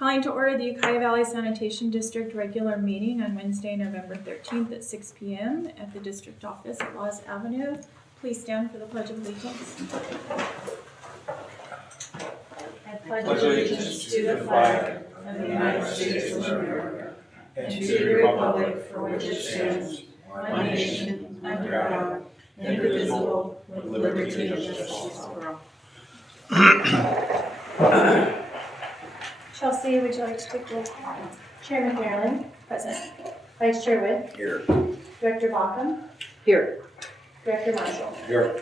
Calling to order the Ukiah Valley Sanitation District regular meeting on Wednesday, November 13th at 6 p.m. at the district office at Laws Avenue. Please stand for the Pledge of Allegiance. I pledge allegiance to the flag of the United States of America and to the republic for which it stands, one nation, under God, indivisible, with liberty and justice for all. Chelsea, would you like to take roll call? Chair McMarlin, present. Vice Chair Witt. Here. Director Baucom. Here. Director Marshall. Here.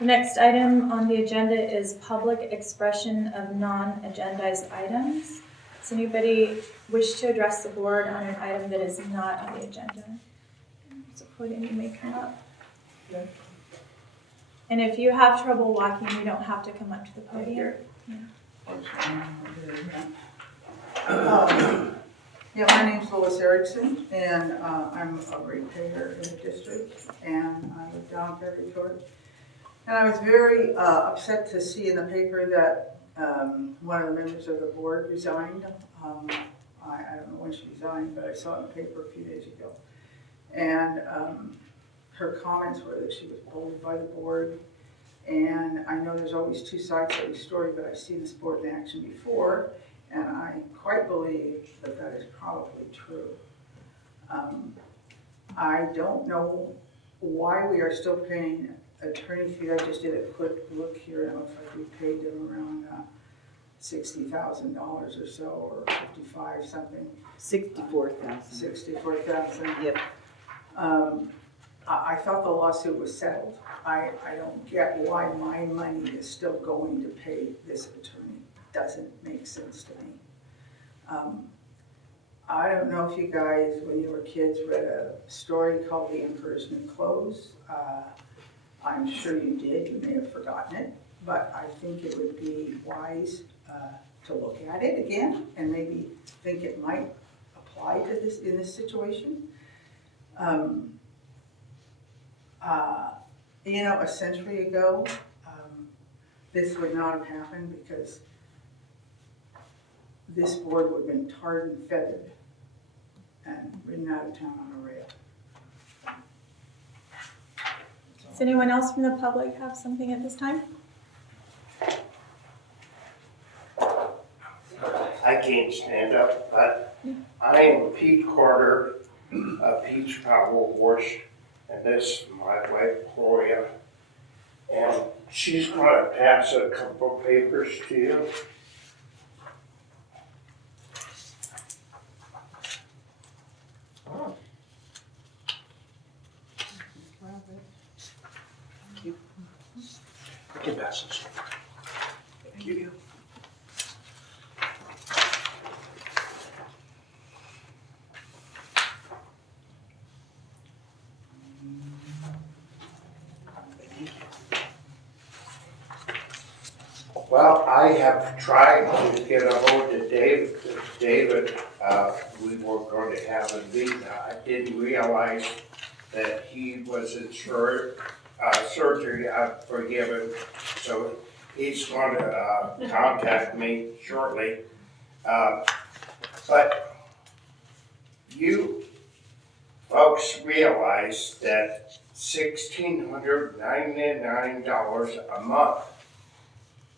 The next item on the agenda is public expression of non-agendized items. Does anybody wish to address the board on an item that is not on the agenda? So podium, you may come up. Okay. And if you have trouble walking, you don't have to come up to the podium. Yeah. My name's Lois Erickson, and I'm a ratepayer in the district, and I live down Fairview Court. And I was very upset to see in the paper that one of the members of the board resigned. I don't know when she resigned, but I saw it in the paper a few days ago. And her comments were that she was bullied by the board. And I know there's always two sides to every story, but I've seen this board in action before, and I quite believe that that is probably true. I don't know why we are still paying attorney fees. I just did a quick look here, and it looks like we paid them around $60,000 or so, or 55 something. 64,000. 64,000. Yep. I thought the lawsuit was settled. I don't get why my money is still going to pay this attorney. Doesn't make sense to me. I don't know if you guys, when you were kids, read a story called The Emperor's New Clothes. I'm sure you did. You may have forgotten it, but I think it would be wise to look at it again and maybe think it might apply to this in this situation. A century ago, this would not have happened because this board would have been tarred and feathered and ridden out of town on a rail. Does anyone else from the public have something at this time? I can't stand up, but I am Pete Carter of Peach Power Wash, and this is my wife Gloria, and she's going to pass a couple papers to you. I can pass this. Thank you. Well, I have tried to get a hold of David. David, we were going to have a meeting. I didn't realize that he was in surgery. I forgive him. So he's going to contact me shortly. But you folks realize that $1,699 a month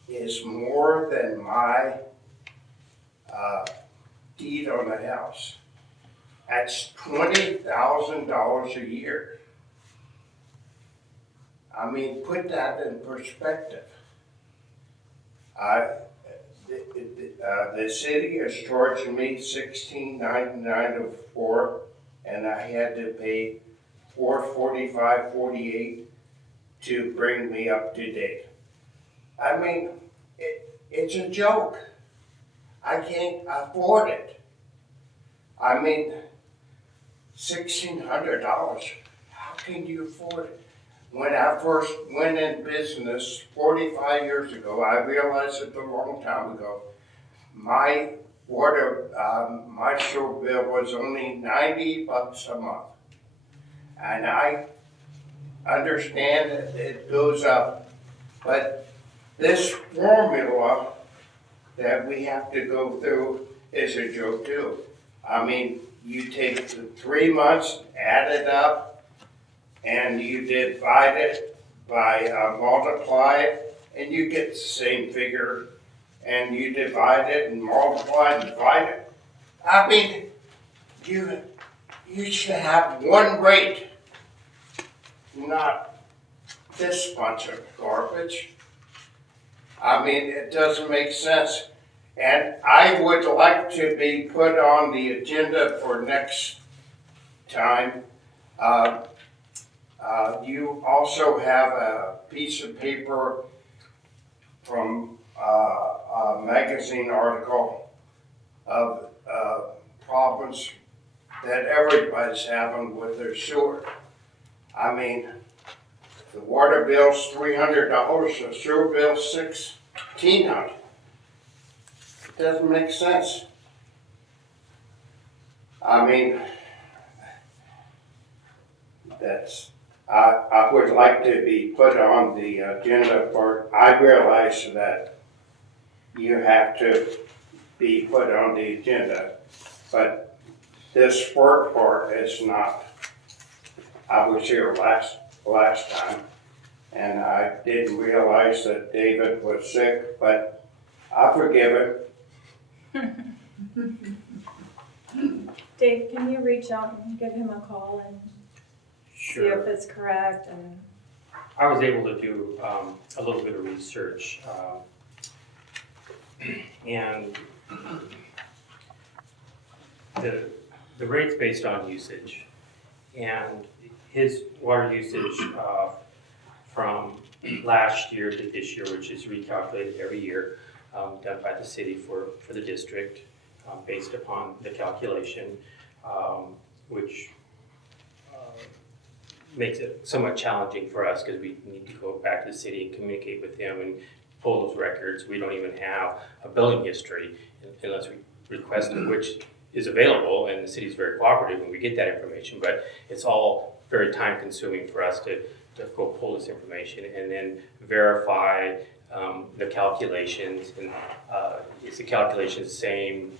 is more than my deed on the house. That's $20,000 a year. I mean, put that in perspective. The city is charging me $16.99 and I had to pay $445.48 to bring me up to date. I mean, it's a joke. I can't afford it. I mean, $1,600, how can you afford it? When I first went in business 45 years ago, I realized it a long time ago, my my sewer bill was only $90 a month. And I understand that it goes up, but this formula that we have to go through is a joke too. I mean, you take the 3 months, add it up, and you divide it by, multiply it, and you get the same figure, and you divide it and multiply and divide it. I mean, you should have one rate, not this bunch of garbage. I mean, it doesn't make sense. And I would like to be put on the agenda for next time. You also have a piece of paper from a magazine article of problems that everybody's having with their sewer. I mean, the water bill's $300, the sewer bill's $1,600. It doesn't make sense. I mean, I would like to be put on the agenda for, I realize that you have to be put on the agenda, but this work part is not. I was here last time, and I didn't realize that David was sick, but I forgive him. Dave, can you reach out and give him a call and see if it's correct? And I was able to do a little bit of research, and the rate's based on usage, and his water usage from last year to this year, which is recalculated every year, done by the city for the district, based upon the calculation, which makes it somewhat challenging for us because we need to go back to the city and communicate with them and pull those records. We don't even have a billing history unless we request it, which is available, and the city's very cooperative when we get that information, but it's all very time consuming for us to go pull this information and then verify the calculations, and is the calculation the same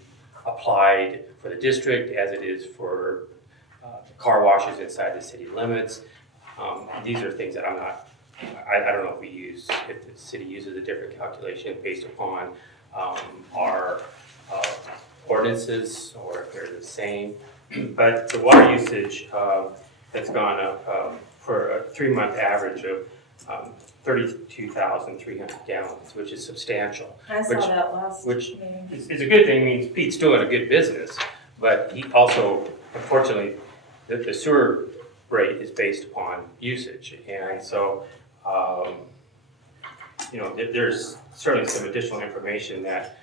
applied for the district as it is for car washes inside the city limits. These are things that I don't know if the city uses a different calculation based upon our ordinances or if they're the same. But the water usage has gone up for a 3-month average of 32,300 gallons, which is substantial. I saw that last Which meeting. is a good thing. Means Pete's doing a good business, but he also, unfortunately, the sewer rate is based upon usage, and so there's certainly some additional information that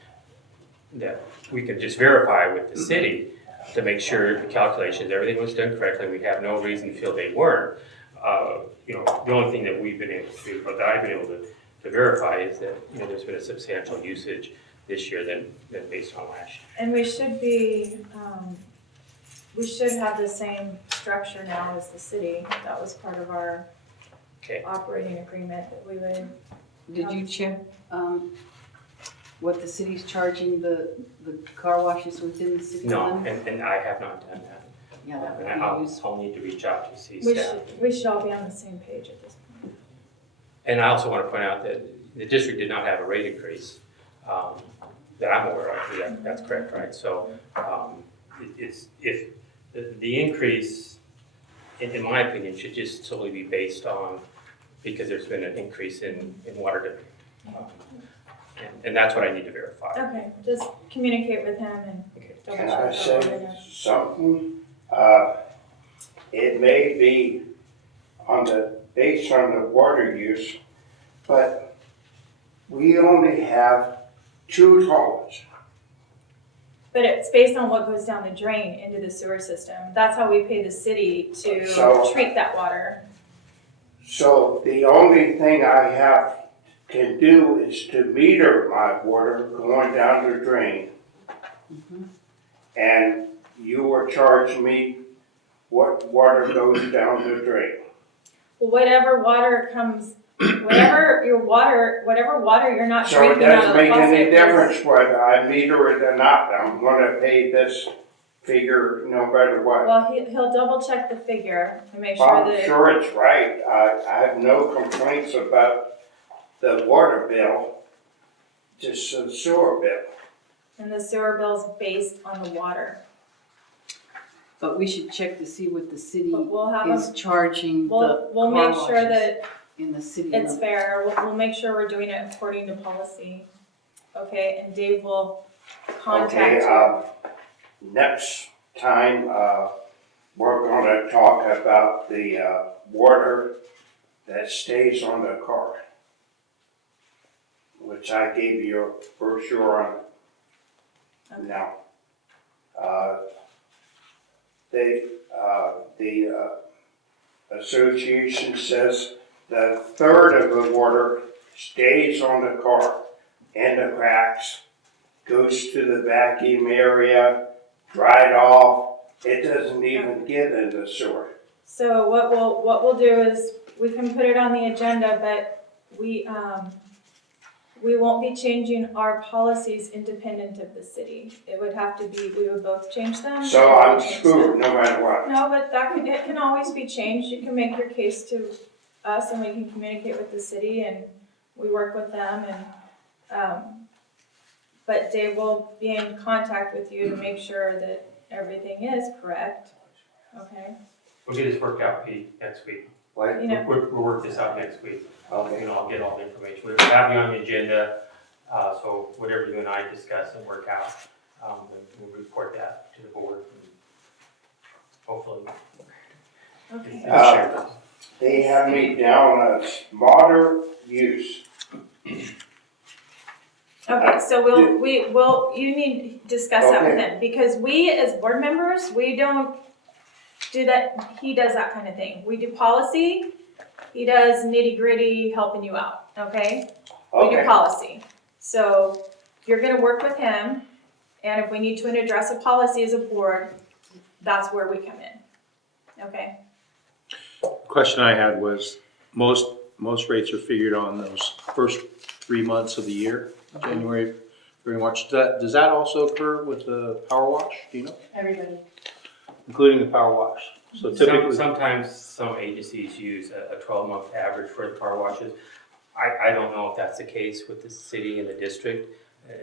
we can just verify with the city to make sure the calculations, everything was done correctly. We have no reason to feel they weren't. The only thing that we've been able to do, or that I've been able to verify, is that there's been a substantial usage this year than based on last year. And we should be, we should have the same structure now as the city. That was part of our operating agreement that we would. Did you check what the city's charging the car washes within the city No, limits? and I have not done that. Yeah, that would And be I'll useful. need to reach out to see We staff. should all be on the same page at this point. And I also want to point out that the district did not have a rate increase that I'm aware of. Yeah, that's correct, right? So it's if the increase, in my opinion, should just solely be based on because there's been an increase in water demand. And that's what I need to verify. Okay, just communicate with him and double Can check. I that say water. something? It may be based on the water use, but we only have 2 toilets. But it's based on what goes down the drain into the sewer system. That's how we pay the city to So- treat that water. So the only thing I can do is to meter my water going down the drain. And you will charge me what water goes down the drain. Well, whatever water comes Whatever water you're not So it drinking out of doesn't the make faucet. any difference whether I meter it or not, I'm gonna pay this figure no matter what. Well, he'll double check the figure to make sure I'm that, sure it's right, I have no complaints about the water bill, just the sewer bill. and the sewer bill's based on the water. But we should check to see what the city But we'll have is them, charging the we'll car make sure washes that in the city it's limits. fair. We'll make sure we're doing it according to policy. Okay, and Dave will contact Okay, you. next time, we're gonna talk about the, water that stays on the car, which I gave you a brochure on. Okay. Now, the association says that a third of the water stays on the car and the cracks, goes to the vacuum area, dried off, it doesn't even get in the sewer. So what we'll do is, we can put it on the agenda, but we won't be changing our policies independent of the city. It would have to be, we would both change them. So or I'm we change screwed them. no matter what. No, but it can always be changed. You can make your case to us and we can communicate with the city and we work with them and, but Dave will be in contact with you to make sure that everything is correct, okay? We'll get this worked out, Pete, next week. What? You know, We'll work this out next week. Okay. I'll get all the information. We'll have you on the agenda, so whatever you and I discuss and work out, we'll report that to the board. And hopefully. okay. They have me down as moderate use. Okay, so you need to discuss that with Okay. him, because we as board members, we don't do that, he does that kind of thing. We do policy, he does nitty gritty helping you out, okay? We do Okay, policy. So you're gonna work with him, and if we need to address a policy as a board, that's where we come in, okay? The question I had was, most rates are figured on those first 3 months of the year, January, February, March. Does that also occur with the power wash, do you know? Everybody. Including the power wash? So typically, Sometimes some agencies use a 12-month average for the car washes. I don't know if that's the case with the city and the district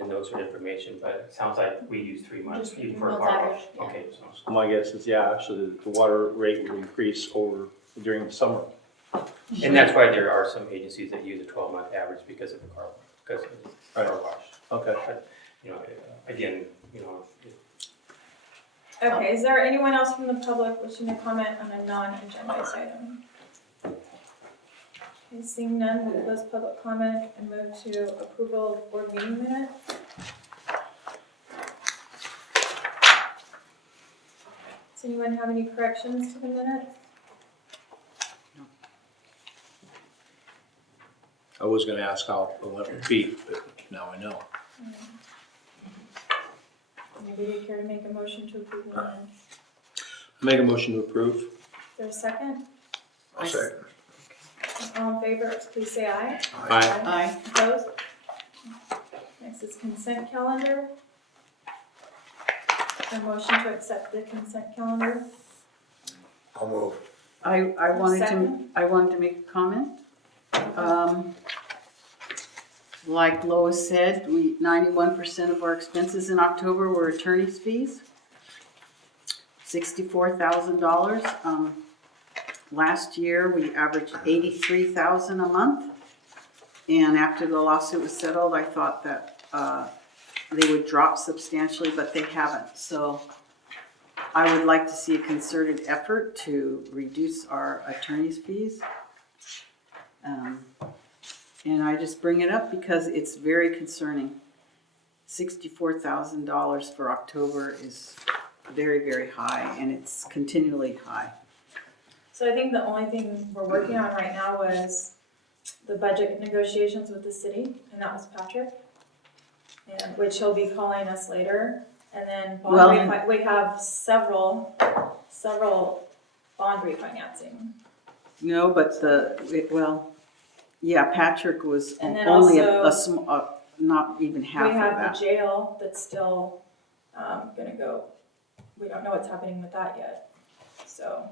and those sort of information, but it sounds like we use 3 months Just even 3 for a months car average, wash. yeah. Okay, so my guess is, yeah, actually the water rate will increase during the summer. and that's why there are some agencies that use a 12-month average because of the car wash. Okay. But, you know, again, you know, Okay, is there anyone else from the public wishing to comment on a non-agendized item? Okay, seeing none, we'll close public comment and move to approval of board meeting minutes. Does anyone have any corrections to the minutes? I was gonna ask how it went with Pete, but now I know. Anybody care to make a motion to approve the minutes? Make a motion to approve. Is there a second? I'll second. All in favor, please say aye. Aye. Aye. Opposed? Next is consent calendar. A motion to accept the consent calendar. I'll move. I wanted to, Second. make a comment. Like Lois said, 91% of our expenses in October were attorney's fees. $64,000. Last year, we averaged $83,000 a month. And after the lawsuit was settled, I thought that they would drop substantially, but they haven't. So I would like to see a concerted effort to reduce our attorney's fees. And I just bring it up because it's very concerning. $64,000 for October is very, very high, and it's continually high. So I think the only thing we're working on right now was the budget negotiations with the city, and that was Patrick. And which he'll be calling us later, and then we have several bond refinancing. No, but Yeah, Patrick was And then only also- not even half We of have that. the jail that's still, gonna go, we don't know what's happening with that yet, so.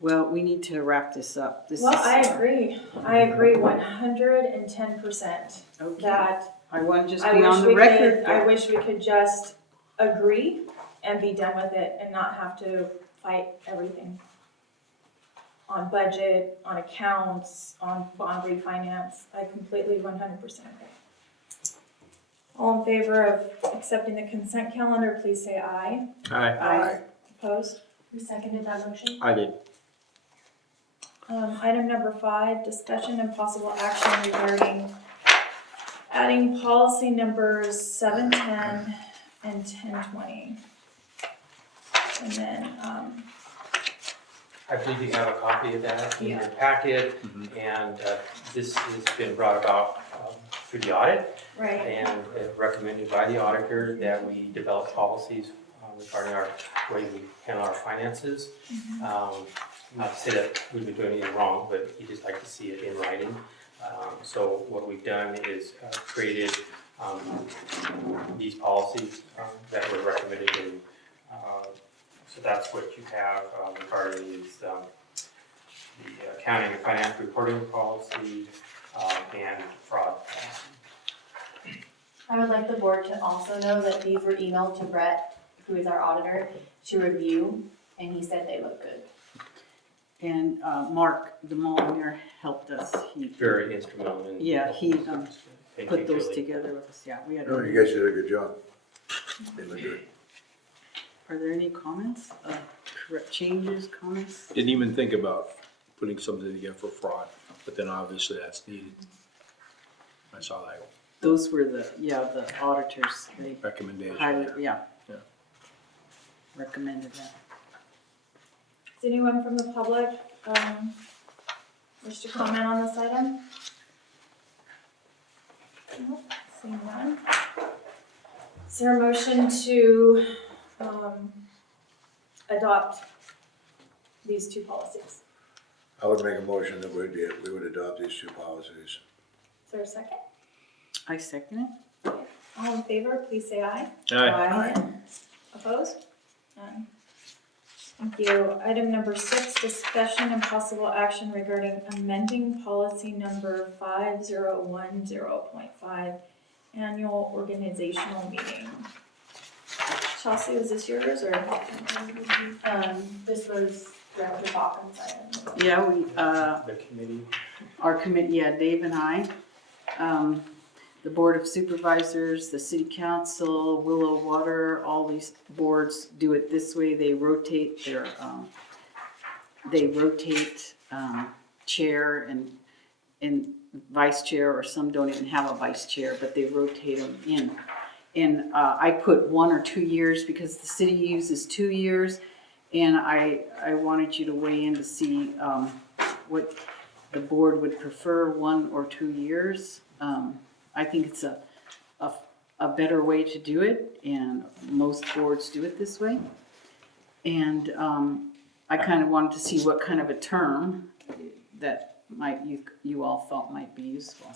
Well, we need to wrap this up. This Well, is, I agree 110% okay. that I want to just I be wish on the we record. could, I wish we could just agree and be done with it and not have to fight everything. On budget, on accounts, on bond refinance, I completely 100% agree. All in favor of accepting the consent calendar, please say aye. Aye. Opposed? Who seconded that motion? I did. Item number 5, discussion and possible action regarding adding policy numbers 710 and 1020. And then, I believe you have a copy of that in your packet, and this has been brought about through the audit, right, and recommended by the auditor that we develop policies regarding our way we handle our finances. Not to say that we've been doing anything wrong, but you just like to see it in writing. So what we've done is created these policies that were recommended in. So that's what you have regarding these, the accounting and financial reporting policy and fraud policy. I would like the board to also know that these were emailed to Brett, who is our auditor, to review, and he said they look good. And Mark, the Molyneux, helped us. He Very instrumental in. Yeah, he, Thank put you, those Julie. together with us. Yeah, we had. No, you guys did a good job. They look good. Are there any comments? Correct changes, comments? Didn't even think about putting something together for fraud, but then obviously that's needed. I saw that Those were the auditors. They recommendation. highly, Yeah. recommended that. does anyone from the public wish to comment on this item? No, seeing none. Is there a motion to adopt these 2 policies? I would make a motion that we would adopt these 2 policies. Is there a second? I second it. All in favor, please say aye. Aye. Opposed? None. Thank you. Item number 6, discussion and possible action regarding amending policy number 5010.5, annual organizational meeting. Chelsea, was this yours or? This was Director Bachman's item. Yeah, we, The committee. our committee, Dave and I, the Board of Supervisors, the City Council, Willow Water, all these boards do it this way. They rotate their, chair and vice chair, or some don't even have a vice chair, but they rotate them in. And I put 1 or 2 years because the city uses 2 years, and I wanted you to weigh in to see what the board would prefer, 1 or 2 years. I think it's a better way to do it, and most boards do it this way. And I kind of wanted to see what kind of a term that you all thought might be useful.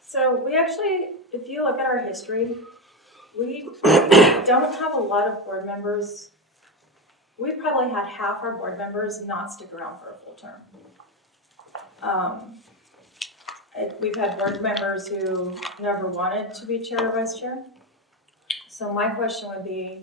So we actually, if you look at our history, we don't have a lot of board members. We probably had half our board members not stick around for a full term. We've had board members who never wanted to be chair or vice chair. So my question would be,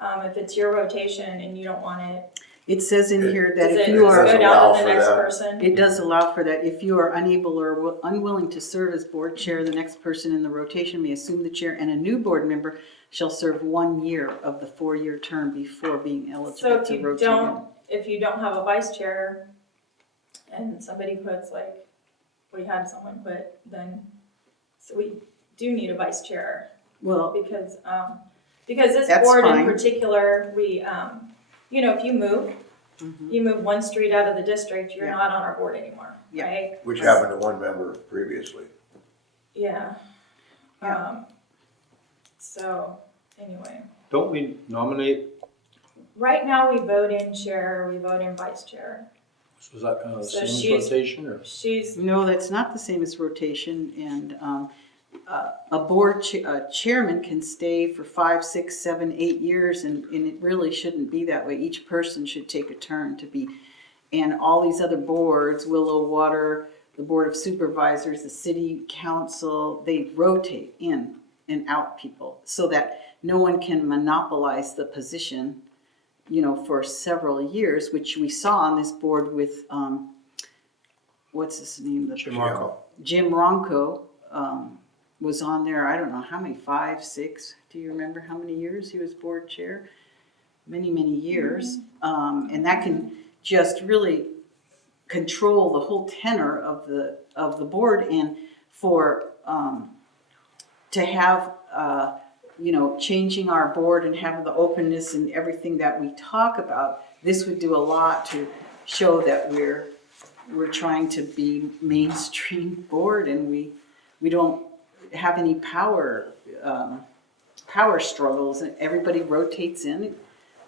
if it's your rotation and you don't want it, It says in here that does if it you are, does go down allow to the for next that. person? it does allow for that. If you are unable or unwilling to serve as board chair, the next person in the rotation may assume the chair, and a new board member shall serve 1 year of the 4-year term before being So eligible if to you rotate in. don't have a vice chair and somebody puts like, we had someone put, then, so we do need a vice chair Well, because this That's board in fine. particular, we, if you move, mhm. you move 1 street out of the district, you're Yeah. not on our board anymore, Yeah. right? Which happened to 1 member previously. Yeah. Yeah. So, anyway, Don't we nominate, right now we vote in chair, we vote in vice chair. So is that kind of the So same as she's- rotation, or? She's, No, that's not the same as rotation, and a board chairman can stay for 5, 6, 7, 8 years, and it really shouldn't be that way. Each person should take a turn to be, and all these other boards, Willow Water, the Board of Supervisors, the City Council, they rotate in and out people so that no one can monopolize the position, for several years, which we saw on this board with, what's his name? Jim Marco. Jim Ronco was on there, I don't know how many, 5, 6, do you remember how many years he was board chair? Many, many years. And that can just really control the whole tenor of the board, and for to have changing our board and having the openness and everything that we talk about, this would do a lot to show that we're trying to be mainstream board, and we don't have any power struggles, and everybody rotates in.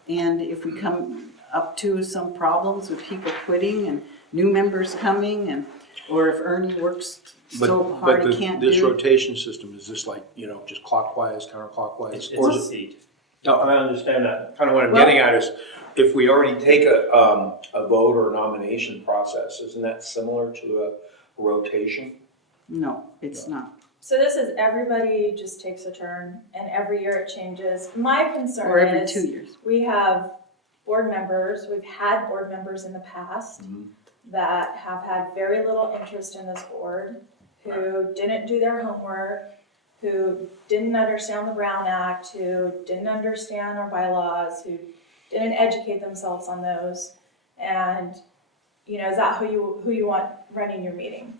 And if we come up to some problems with people quitting and new members coming, or if Ernie works so hard he can't This do. rotation system, is this like, just clockwise, counterclockwise? It's Or a is it- seat. No, I understand that. Kind of what I'm Well- getting at is, if we already take a vote or nomination process, isn't that similar to a rotation? No, it's not. so this is everybody just takes a turn and every year it changes. My Or concern every is 2 years. we have board members, we've had board members in the past Mhm. that have had very little interest in this board, who didn't do their homework, who didn't understand the Brown Act, who didn't understand our bylaws, who didn't educate themselves on those. And, is that who you want running your meeting?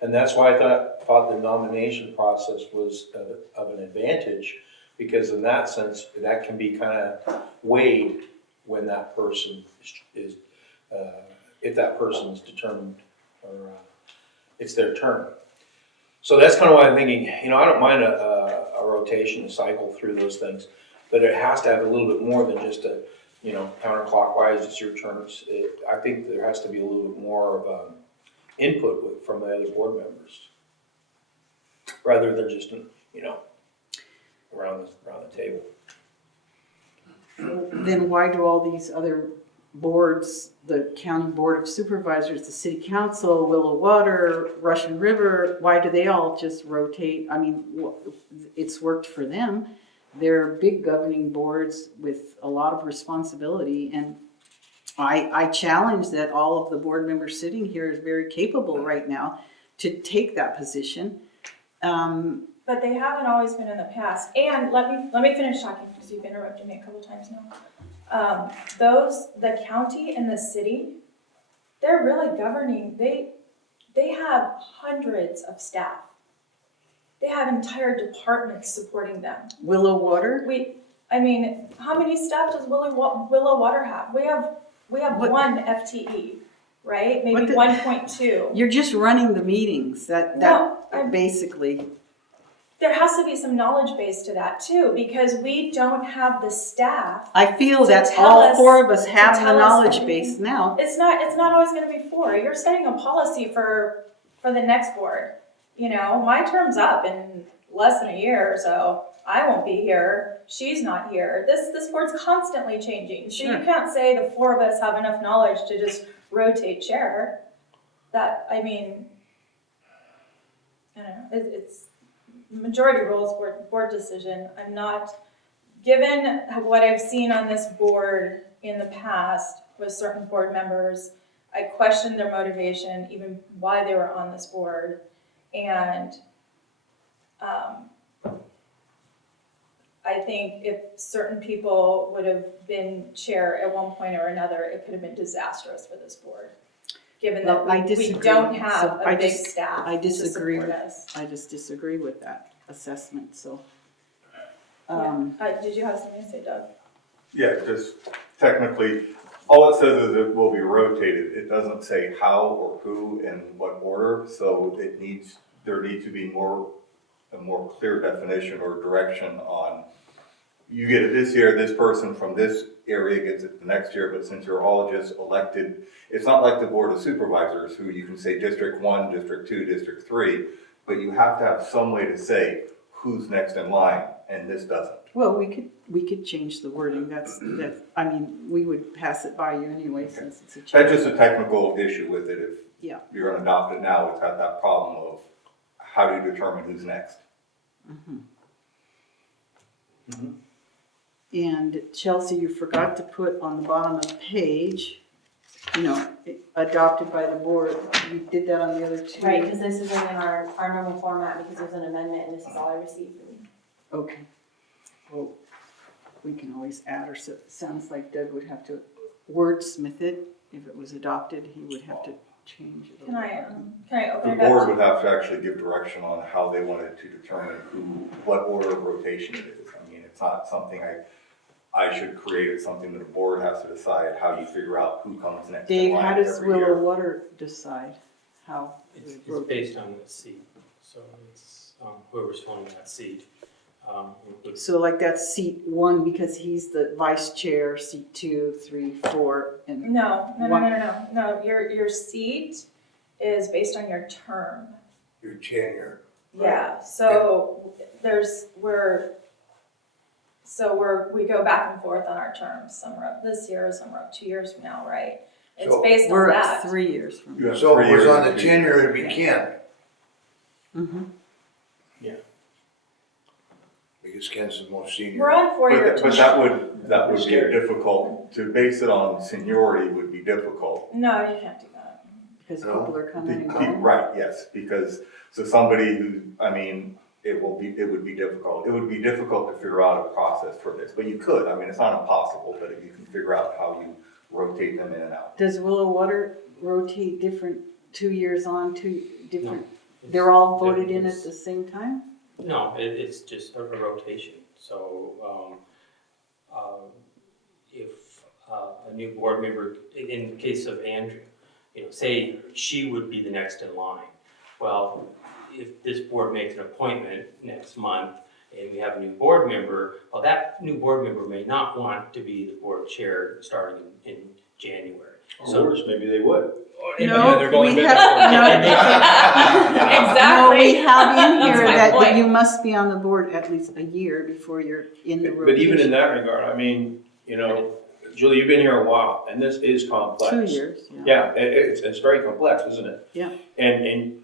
And that's why I thought the nomination process was of an advantage, because in that sense, that can be kind of weighed when that person is, if that person is determined, or it's their turn. So that's kind of why I'm thinking, I don't mind a rotation, a cycle through those things, but it has to have a little bit more than just a, counterclockwise, it's your turn. I think there has to be a little bit more of input from the other board members, rather than just, around the table. Then why do all these other boards, the County Board of Supervisors, the City Council, Willow Water, Russian River, why do they all just rotate? I mean, it's worked for them. They're big governing boards with a lot of responsibility, and I challenge that all of the board members sitting here is very capable right now to take that position. But they haven't always been in the past. And let me finish talking because you've interrupted me a couple times now. The county and the city, they're really governing. They have hundreds of staff. They have entire departments supporting them. Willow Water, How many staff does Willow Water have? We have What- 1 FTE, right? What Maybe the- 1.2. you're just running the meetings, No, basically. there has to be some knowledge base to that too, because we don't have the staff. I feel To that tell all us- 4 of us to have the tell us knowledge everything. base now. It's not always gonna be 4. You're setting a policy for the next board. My term's up in less than a year, so I won't be here. She's not here. This board's constantly changing. So Sure. you can't say the 4 of us have enough knowledge to just rotate chair. I don't know, it's majority rules, board decision. I'm not, given what I've seen on this board in the past with certain board members, I questioned their motivation, even why they were on this board. And I think if certain people would have been chair at one point or another, it could have been disastrous for this board. Given that Well, I we disagree. don't So have I a big just- staff I to disagree support with- us. I just disagree with that assessment, so. Did you have something to say, Doug? Yeah, because technically, all it says is it will be rotated. It doesn't say how or who and what order, so there needs to be a more clear definition or direction on, you get it this year, this person from this area gets it the next year, but since you're all just elected, it's not like the Board of Supervisors who you can say District 1, District 2, District 3, but you have to have some way to say who's next in line, and this doesn't. Well, we could change the wording, I mean, we would pass it by you anyway, since it's a change. That's just a technical issue with it. If Yeah. you're gonna adopt it now, it's got that problem of how do you determine who's next? And Chelsea, you forgot to put on the bottom of the page, you know, adopted by the board. You did that on the other two. Right, because this isn't in our normal format because it was an amendment and this is all I received from you. Okay. Well, we can always add, or sounds like Doug would have to wordsmith it. If it was adopted, he would have to change it. Can I open The it board up? would have to actually give direction on how they wanted to determine what order of rotation it is. I mean, it's not something I should create, it's something that the board has to decide how you figure out who comes next in Dave, line how does every Willow year. Water decide how? It's it rotates? based on the seat, so it's whoever's filling that seat. Would- So like that's seat 1 because he's the vice chair, seat 2, 3, 4, and No, your seat is based on your term. Your tenure. Yeah, so we go back and forth on our terms. Some are up this year, some are up 2 years from now, right? It's So based on we're that. up 3 years from You now. have So 3 if it was years on to the do tenure, this. it'd be Ken, because Ken's the most senior. We're on 4-year But terms. that would be difficult, to base it on seniority would be difficult. No, you can't do that. Because No. people are coming and Pe- going. Right, yes, because, so somebody who, I mean, it would be difficult. It would be difficult to figure out a process for this, but you could, I mean, it's not impossible, but you can figure out how you rotate them in and out. Does Willow Water rotate different 2 years on, 2 different? They're all voted in at the same time? No, it's just a rotation. So if a new board member, in the case of Andrea, say she would be the next in line. Well, if this board makes an appointment next month and we have a new board member, well, that new board member may not want to be the board chair starting in January. Or worse, maybe they would. No, They're going we back. No, we have in That's here my that point. you must be on the board at least a year before you're in the rotation. But even in that regard, I mean, Julie, you've been here a while, and this is complex. 2 years, yeah. Yeah, it's very complex, isn't it? Yeah. And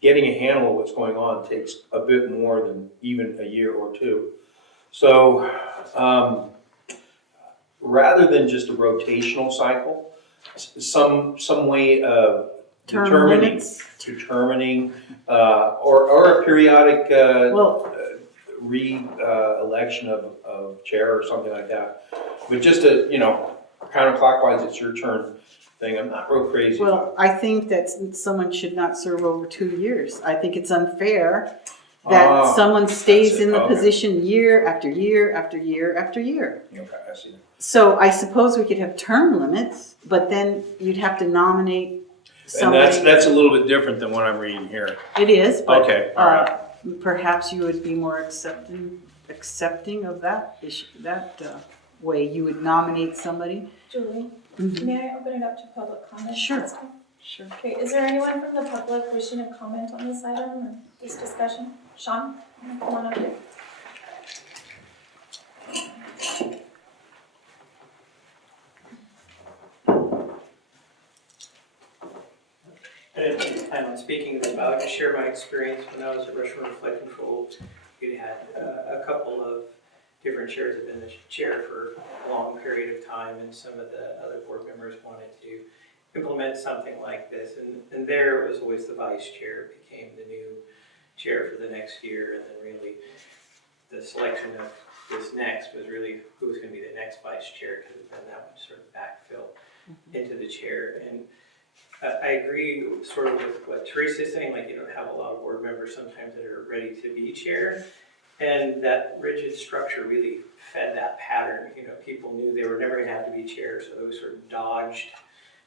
getting a handle of what's going on takes a bit more than even a year or two. So, rather than just a rotational cycle, some way of Term determining, limits. or a periodic, Well, election of chair or something like that. But just a, counterclockwise, it's your turn thing, I'm not real crazy about. well, I think that someone should not serve over 2 years. I think it's unfair that someone stays that's it. in the Okay. position year after year after year after year. Okay, I see. So I suppose we could have term limits, but then you'd have to nominate And somebody. that's a little bit different than what I'm reading here. It is, but Okay, all right. Perhaps you would be more accepting of that issue, way. You would nominate somebody. Julie, Mhm. may I open it up to public comment? Sure. Sure. Okay, is there anyone from the public wishing to comment on this item or this discussion? Sean, come on up here. I didn't plan on speaking, but I'll just share my experience when I was at Rushmore Flood Control. We had a couple of different chairs have been the chair for a long period of time, and some of the other board members wanted to implement something like this. And there it was always the vice chair became the new chair for the next year, and then really the selection of this next was really who was going to be the next vice chair, because then that would sort of backfill into the chair. And I agree sort of with what Teresa's saying, like you don't have a lot of board members sometimes that are ready to be chair. And that rigid structure really fed that pattern. People knew they were never gonna have to be chair, so they sort of dodged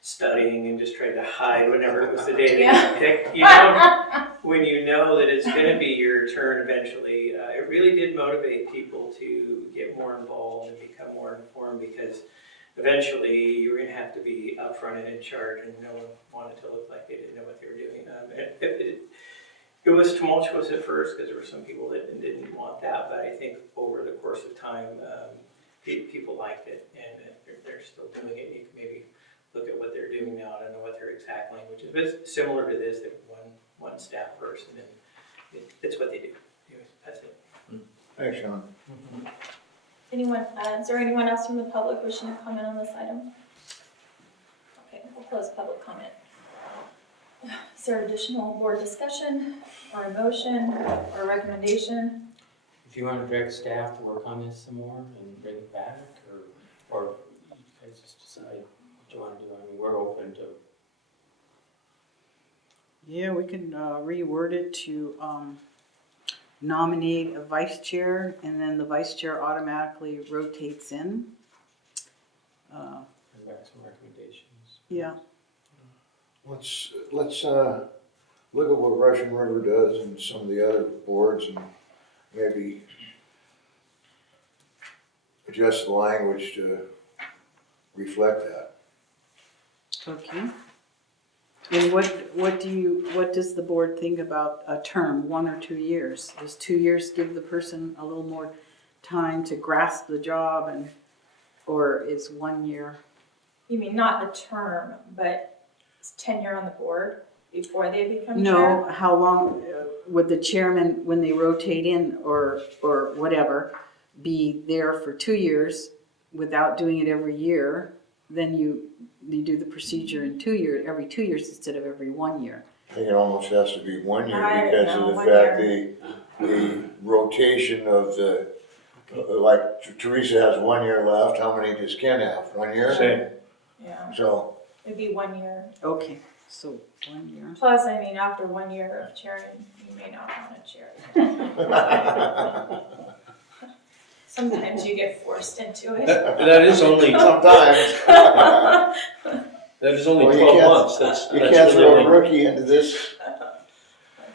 studying and just tried to hide whenever it was the day Yeah. that you picked. You know, when you know that it's gonna be your turn eventually, it really did motivate people to get more involved and become more informed, because eventually you're gonna have to be upfront and in charge, and no one wanted to look like they didn't know what they were doing. It was tumultuous at first, because there were some people that didn't want that, but I think over the course of time, people liked it, and they're still doing it. You can maybe look at what they're doing now. I don't know what their exact language is, but it's similar to this. They have one staff person, and it's what they do. Anyways, that's it. Thanks, Sean. Is there anyone else from the public wishing to comment on this item? Okay, we'll close public comment. Is there additional board discussion or a motion or a recommendation? If you want to direct staff to work on this some more and bring it back, or you guys just decide what you want to do. I mean, we're open to. Yeah, we can reword it to nominate a vice chair, and then the vice chair automatically rotates in. Bring back some recommendations. Yeah. Let's look at what Russian River does and some of the other boards, and maybe adjust the language to reflect that. Okay. And what does the board think about a term, 1 or 2 years? Does 2 years give the person a little more time to grasp the job, or is 1 year? You mean not a term, but tenure on the board before they become chair? No, how long would the chairman, when they rotate in or whatever, be there for 2 years without doing it every year? Then you do the procedure in 2 years, every 2 years instead of every 1 year. I think it almost has to be 1 year I because know, of the 1 fact the rotation of the, like Teresa has 1 year left, how many does Ken have? 1 year? Same. Yeah, So, it'd be 1 year. Okay, so 1 year. Plus, I mean, after 1 year of chairing, you may not want to chair. Sometimes you get forced into it. That is only, sometimes, that is only Well, you 12 can't- months. That's you really can't throw a only- rookie into this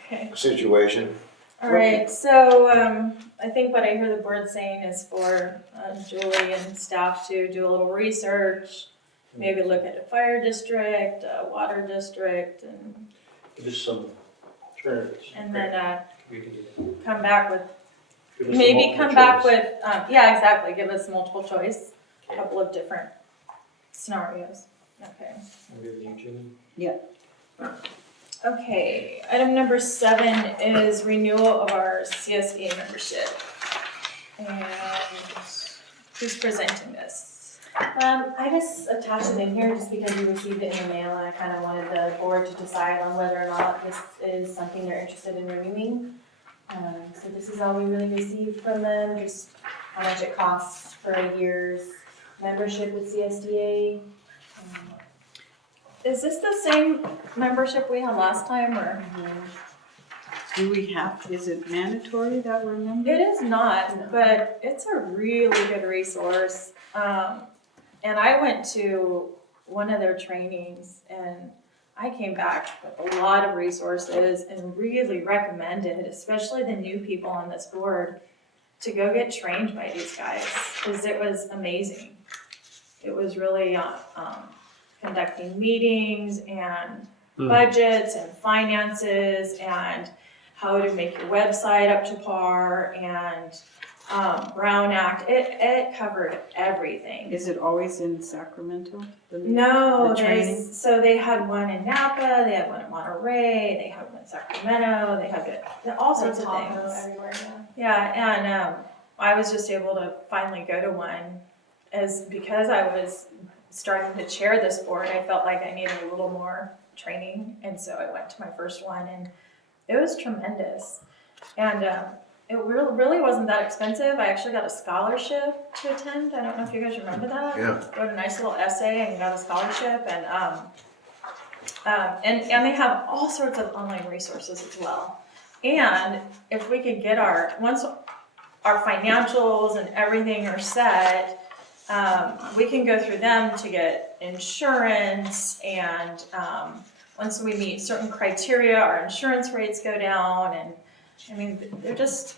Okay. situation. All right, so I think what I hear the board saying is for Julie and staff to do a little research, maybe look at a fire district, a water district, and Just some alternatives. then We can do that. come back with, Give us a maybe multiple come back choice. with, yeah, exactly, give us multiple choice, a couple of different scenarios. Okay. Maybe with you, Julie? Okay, item number 7 is renewal of our CSA membership. And who's presenting this? I just attached it in here just because we received it in the mail, and I kind of wanted the board to decide on whether or not this is something they're interested in renewing. So this is all we really received from them, just how much it costs for a year's membership with CSDA. Is this the same membership we had last time, or? Do we have, is it mandatory that we're members? It is not, but it's a really good resource. And I went to one of their trainings and I came back with a lot of resources and really recommended, especially the new people on this board, to go get trained by these guys, because it was amazing. It was really conducting meetings and budgets and finances and how to make your website up to par and Brown Act. It covered everything. Is it always in Sacramento? No, The training? so they had one in Napa, they had one in Monterey, they had one in Sacramento, they had all sorts of Tahoe, things. everywhere, Yeah, and I was just able to finally go to one, because I was starting to chair this board, I felt like I needed a little more training, and so I went to my first one, and it was tremendous. And it really wasn't that expensive. I actually got a scholarship to attend. I don't know if you guys remember that. Yeah. Wrote a nice little essay and got a scholarship, and they have all sorts of online resources as well. And if we could get once our financials and everything are set, we can go through them to get insurance, and once we meet certain criteria, our insurance rates go down, and I mean, they're just,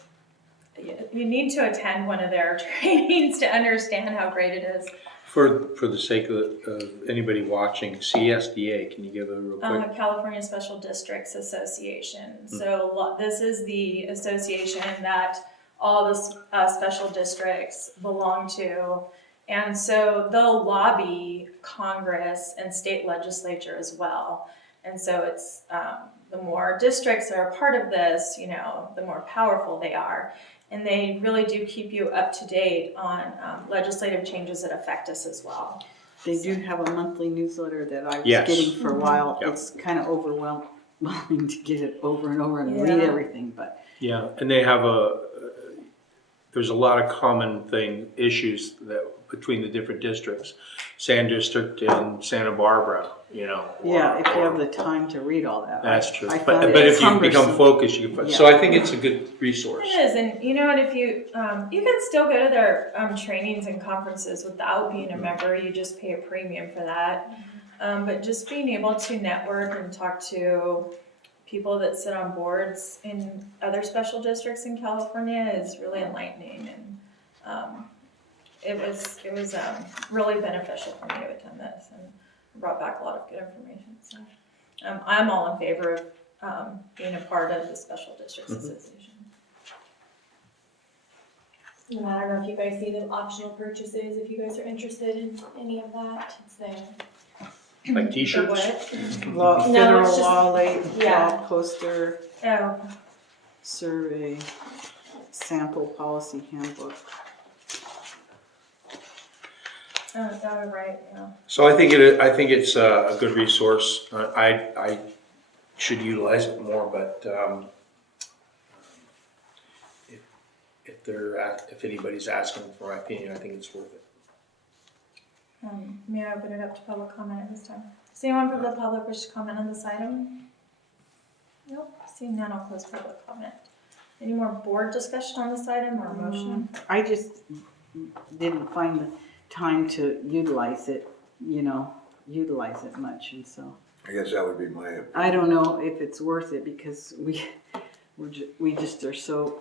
you need to attend one of their trainings to understand how great it is. For the sake of anybody watching, CSDA, can you give a real quick? California Special Districts Association. So this is the association that all the special districts belong to. And so they'll lobby Congress and state legislature as well. And so it's, the more districts are a part of this, you know, the more powerful they are. And they really do keep you up to date on legislative changes that affect us as well. They do have a monthly newsletter that I was Yes. getting for a while. Yep. It's kind of overwhelming to get it over and over and Yeah. read everything, but Yeah, and they have there's a lot of common issues between the different districts. Sand District and Santa Barbara, you know. yeah, if you have the time to read all that. That's true. I But found if it you become cumbersome. focused, you can, Yeah. so I think it's a good resource. It is, and you know what, if you, you can still go to their trainings and conferences without being a member, you just pay a premium for that. But just being able to network and talk to people that sit on boards in other special districts in California is really enlightening, and it was really beneficial for me to attend this, and brought back a lot of good information. So I'm all in favor of being a part of the Special Districts Association. And I don't know if you guys see the optional purchases, if you guys are interested in any of that, it's there. Like The t-shirts? what? Law, No, federal it's just- law, yeah. law poster, Oh, survey, sample policy handbook. right, yeah. So I think it's a good resource. I should utilize it more, but if anybody's asking for my opinion, I think it's worth it. May I open it up to public comment at this time? Does anyone from the public wish to comment on this item? Nope, seeing none, I'll close public comment. Any more board discussion on this item or motion? I just didn't find the time to utilize it much, and so. I guess that would be my opinion. I don't know if it's worth it because we just are so,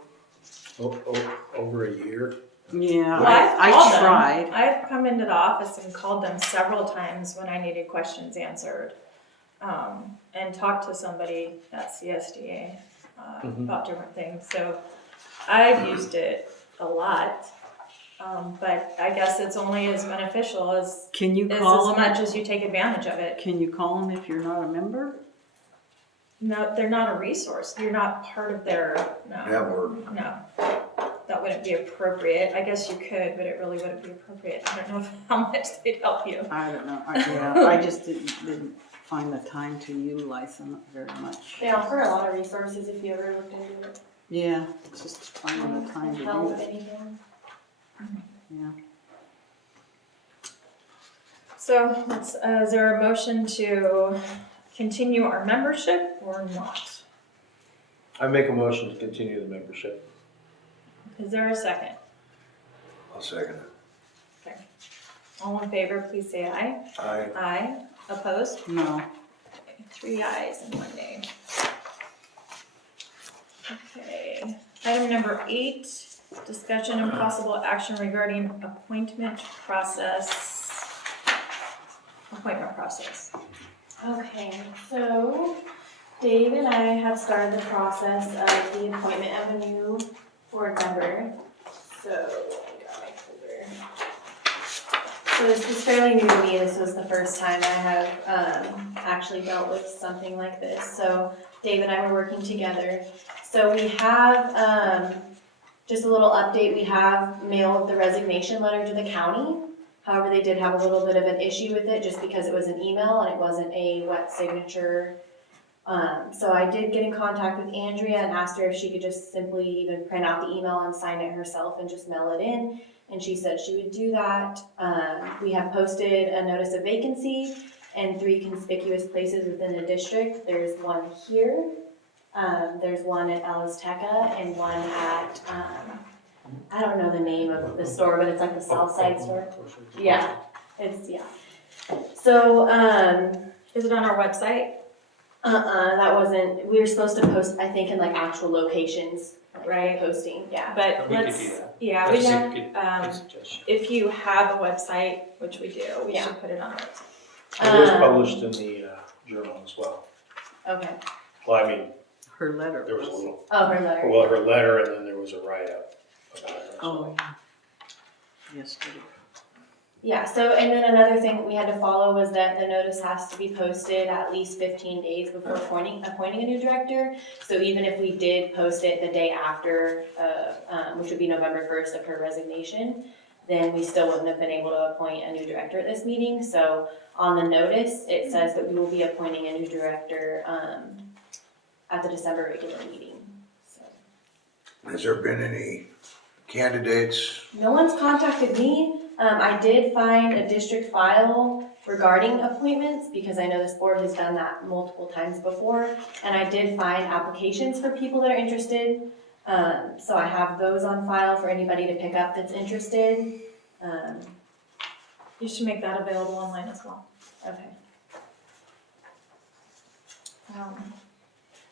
Over a year. yeah, Well, I've I called them. tried. I've come into the office and called them several times when I needed questions answered. And talked to somebody at CSDA about different things. So I've used it a lot. But I guess it's only as beneficial as Can you call as them? much as you take advantage of it. Can you call them if you're not a member? No, they're not a resource. You're not part of their, no. Network. No, that wouldn't be appropriate. I guess you could, but it really wouldn't be appropriate. I don't know how much they'd help you. I don't know. I just didn't find the time to utilize them very much. They offer a lot of resources if you ever looked into it. Yeah, it's just finding the time to do Help, it. anything. Yeah. So, is there a motion to continue our membership or not? I make a motion to continue the membership. Is there a second? I'll second it. Okay. All in favor, please say aye. Aye. Aye. Opposed? No. 3 ayes and 1 nay. Okay. Item number 8, discussion and possible action regarding appointment process. Okay, so Dave and I have started the process of the appointment of a new board member. So, I got my folder. So this is fairly new to me. This was the first time I have actually dealt with something like this. So Dave and I were working together. So we have, just a little update, we have mailed the resignation letter to the county. However, they did have a little bit of an issue with it just because it was an email and it wasn't a wet signature. So I did get in contact with Andrea and asked her if she could just simply even print out the email and sign it herself and just mail it in. And she said she would do that. We have posted a notice of vacancy in 3 conspicuous places within the district. There's one here, there's one at Alice Teca, and one at I don't know the name of the store, but it's like the South Side store. Yeah, it's, yeah. So, Is it on our website? that wasn't, we were supposed to post, I think, in like actual locations, like Right. posting, yeah. But We could let's, do that. yeah, we That's have, a good suggestion. if you have a website, which we do, we Yeah. should put it on our website. It was published in the journal as well. Okay. Well, I mean, Her letter. there was a little, Oh, her letter. well, her letter, and then there was a write-up about it. Oh, yeah. Yesterday. Yeah, so, and then another thing we had to follow was that the notice has to be posted at least 15 days before appointing a new director. So even if we did post it the day after, which would be November 1st of her resignation, then we still wouldn't have been able to appoint a new director at this meeting. So on the notice, it says that we will be appointing a new director at the December regular meeting. So Has there been any candidates? no one's contacted me. I did find a district file regarding appointments because I know this board has done that multiple times before. And I did find applications for people that are interested. So I have those on file for anybody to pick up that's interested. You should make that available online as well. Okay.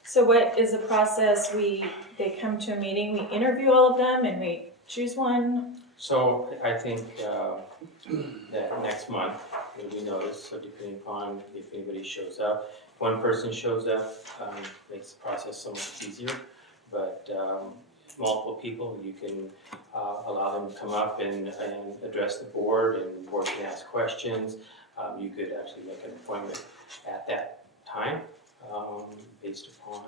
So what is the process? They come to a meeting, we interview all of them and we choose one? So I think that next month, will be noticed, so depending upon if anybody shows up. If one person shows up, makes the process so much easier, but multiple people, you can allow them to come up and address the board, and the board can ask questions. You could actually make an appointment at that time, based upon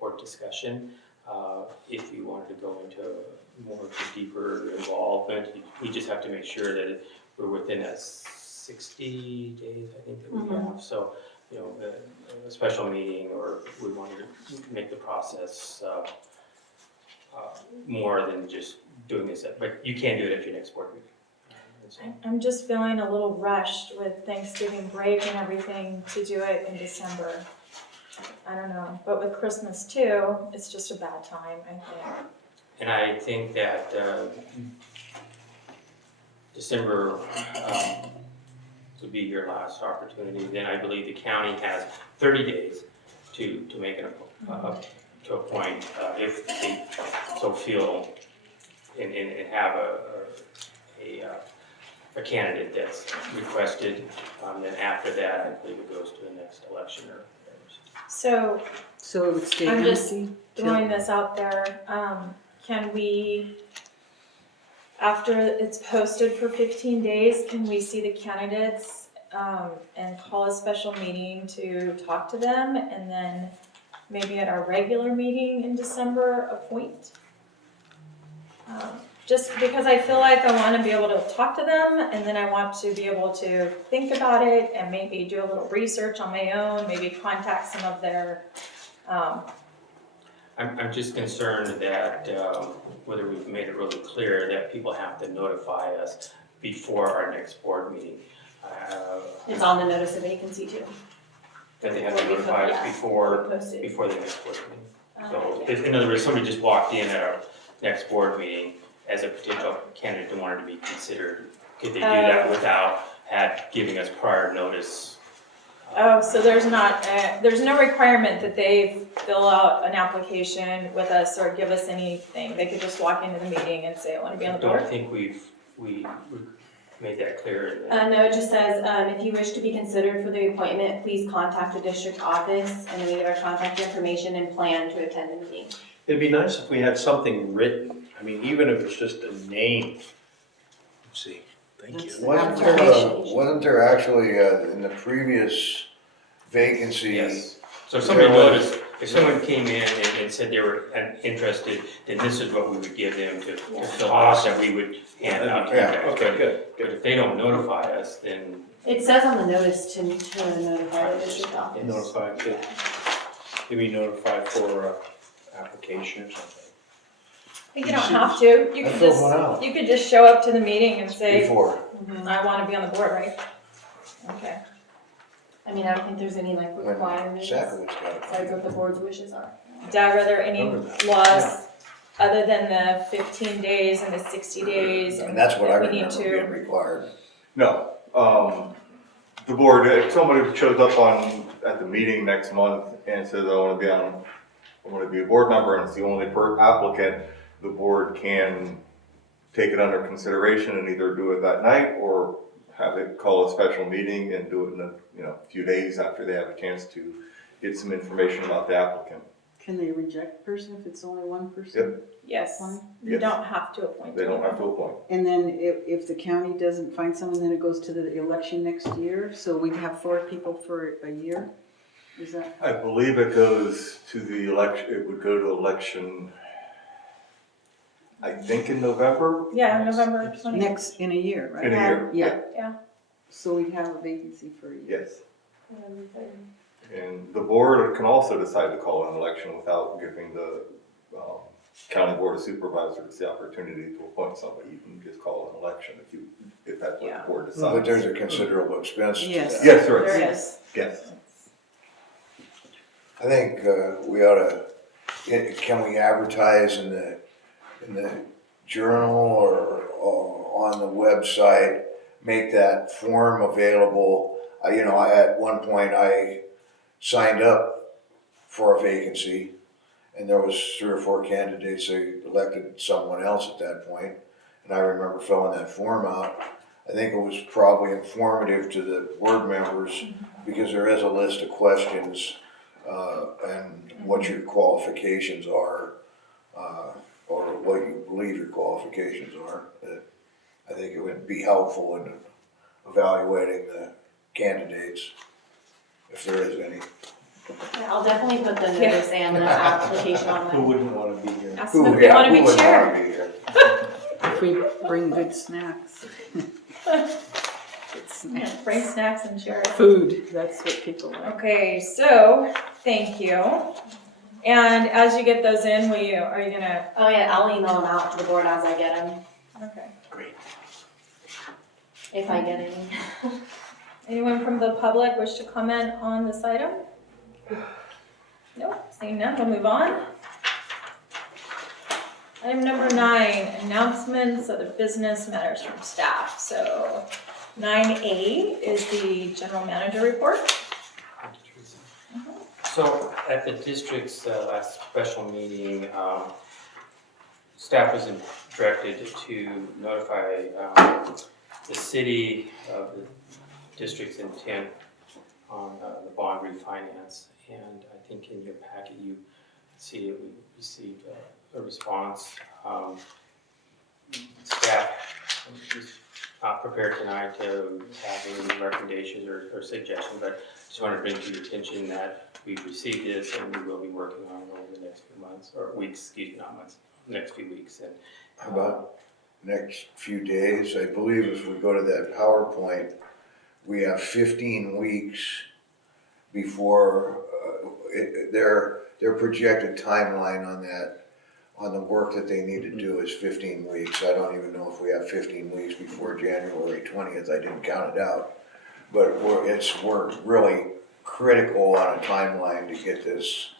board discussion. If you wanted to go into more deeper involvement, we just have to make sure that we're within that 60 days, I think, that we have. So, you know, a special meeting, or we want to make the process more than just doing this, but you can do it at your next board meeting. I'm just feeling a little rushed with Thanksgiving break and everything to do it in December. I don't know, but with Christmas too, it's just a bad time, I think. And I think that December would be your last opportunity. Then I believe the county has 30 days to make to appoint if they so feel and have a candidate that's requested. Then after that, I believe it goes to the next election or whatever. So it would stay I'm just empty? throwing this out there, can we, after it's posted for 15 days, can we see the candidates and call a special meeting to talk to them, and then maybe at our regular meeting in December appoint? Just because I feel like I want to be able to talk to them, and then I want to be able to think about it and maybe do a little research on my own, maybe contact some of their I'm just concerned that whether we've made it really clear that people have to notify us before our next board meeting. It's on the notice of vacancy too. That they have to notify us before the next board meeting. So, in other words, somebody just walked in at our next board meeting as a potential candidate that wanted to be considered. Could they do that without giving us prior notice? Oh, so there's no requirement that they fill out an application with us or give us anything. They could just walk into the meeting and say, I want to be on the I board. don't think we made that clear. No, it just says, if you wish to be considered for the appointment, please contact the district office, and then we give our contact information and plan to attend the meeting. It'd be nice if we had something written. I mean, even if it's just a name. Let's see, thank you. Wasn't there actually, in the previous vacancy? Yes. So if somebody noticed, if someone came in and said they were interested, then this is what we would give them to fill out, that we would hand out to them. Yeah, okay, good. But if they don't notify us, then It says on the notice to notify the district office. Notified, maybe notified for application or something. You don't have to. You could just show up to the meeting and say, Before. I want to be on the board, right? Okay. I mean, I don't think there's any like requirements Sacramento's got it. besides what the board's wishes are. Doug, are there any laws other than the 15 days and the 60 days. And that's what I we need remember to- being required. No, the board, if somebody shows up at the meeting next month and says, I want to be a board member, and it's the only applicant, the board can take it under consideration and either do it that night or have it call a special meeting and do it in a few days after they have a chance to get some information about the applicant. Can they reject a person if it's only one person? Yes, Fine. you Yes. don't have to appoint They don't anyone. have to appoint. And then if the county doesn't find someone, then it goes to the election next year? So we'd have 4 people for a year? Is that? I believe it goes to the election, it would go to election, I think in November? Yeah, November 20th. Next, in a year, right? In a year. Yeah. So we'd have a vacancy for a year. Yes. And the board can also decide to call an election without giving the county board of supervisors the opportunity to appoint somebody. You can just call an election if that's what Yeah. the board But decides. there's a considerable expense to Yes. that. Yes, there is. There is. Yes. I think we ought to, can we advertise in the journal or on the website, make that form available? At one point I signed up for a vacancy and there was 3 or 4 candidates. They elected someone else at that point, and I remember filling that form out. I think it was probably informative to the board members because there is a list of questions and what your qualifications are, or what you believe your qualifications are. I think it would be helpful in evaluating the candidates, if there is any. Yeah, I'll definitely put the notice and the application on Who my. wouldn't want to be here? Ask them if they want to who be would chair. wanna be here? If we bring good snacks. Good snacks. Bring snacks and share it. Food, that's what people like. Okay, so, thank you. And as you get those in, are you gonna, Oh yeah, I'll email them out to the board as I get them, okay. if I get any. Anyone from the public wish to comment on this item? Nope, seeing none, we'll move on. Item number 9, announcements of the business matters from staff. So 9A is the general manager report. So at the district's last special meeting, staff was directed to notify the city of the district's intent on the bond refinance. And I think in your packet you see that we received a response. Staff is not prepared tonight to have any recommendations or suggestions, but just want to bring to your attention that we've received this and we will be working on it over the next few months, or weeks, excuse me, not months, next few weeks. And How about next few days? I believe if we go to that PowerPoint, we have 15 weeks before their projected timeline on that, on the work that they need to do is 15 weeks. I don't even know if we have 15 weeks before January 20th. I didn't count it out. But we're really critical on a timeline to get this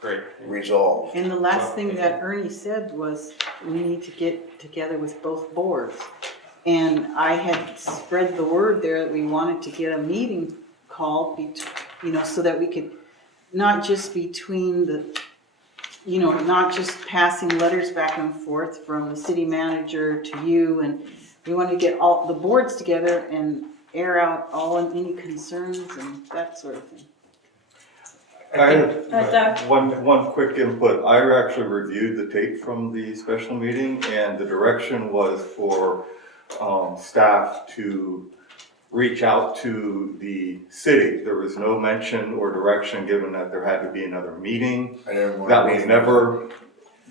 great. resolved. And the last thing that Ernie said was, we need to get together with both boards. And I had spread the word there that we wanted to get a meeting called, so that we could, not just between not just passing letters back and forth from the city manager to you, and we want to get all the boards together and air out any concerns and that sort of thing. I Doug. have one quick input. I actually reviewed the tape from the special meeting, and the direction was for staff to reach out to the city. There was no mention or direction given that there had to be another meeting. I didn't want That to was be- never,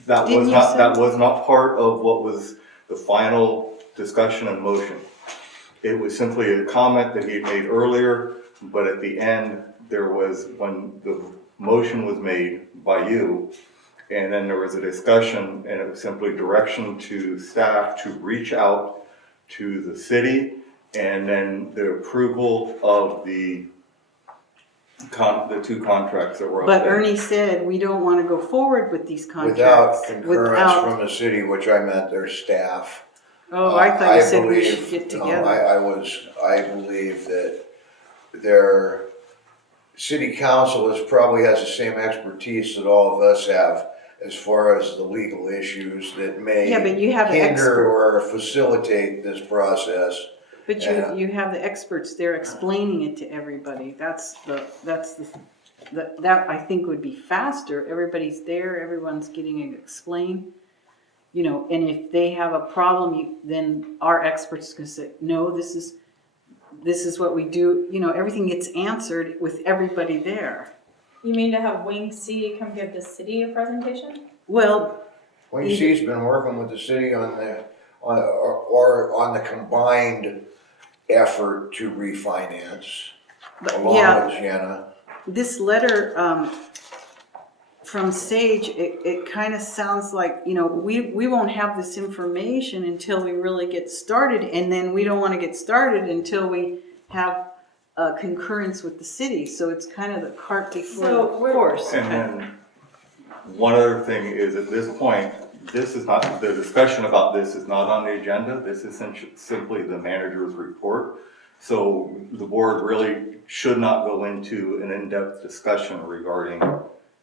that Didn't was you not, say- that was not part of what was the final discussion and motion. It was simply a comment that he had made earlier, but at the end, there was, when the motion was made by you, and then there was a discussion, and it was simply direction to staff to reach out to the city, and then the approval of the the two contracts that were up But there. Ernie said, we don't wanna go forward with these Without contracts. concurrence from the city, which I meant their staff. Oh, I thought you said we believe- should get no, together. I believe that their city council probably has the same expertise that all of us have as far as the legal issues that may Yeah, but you have the hinder or facilitate this process. But Yeah. you have the experts there explaining it to everybody. That I think would be faster. Everybody's there, everyone's getting it explained. You know, and if they have a problem, then our experts can say, no, this is what we do. You know, everything gets answered with everybody there. You mean to have Wing C come give the city a presentation? Well, Wayne C's been working with the city on the combined effort to refinance, but along yeah, with Jenna. this letter from Sage, it kind of sounds like, you know, we won't have this information until we really get started, and then we don't want to get started until we have concurrence with the city. So it's kind of the cart before the horse. And then, one other thing is, at this point, this is not, the discussion about this is not on the agenda. This is simply the manager's report. So the board really should not go into an in-depth discussion regarding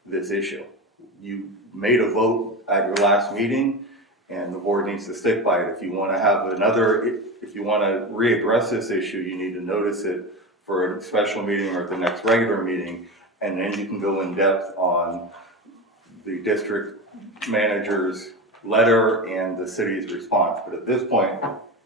this issue. You made a vote at your last meeting, and the board needs to stick by it. If you want to have if you want to readdress this issue, you need to notice it for a special meeting or at the next regular meeting, and then you can go in depth on the district manager's letter and the city's response. But at this point,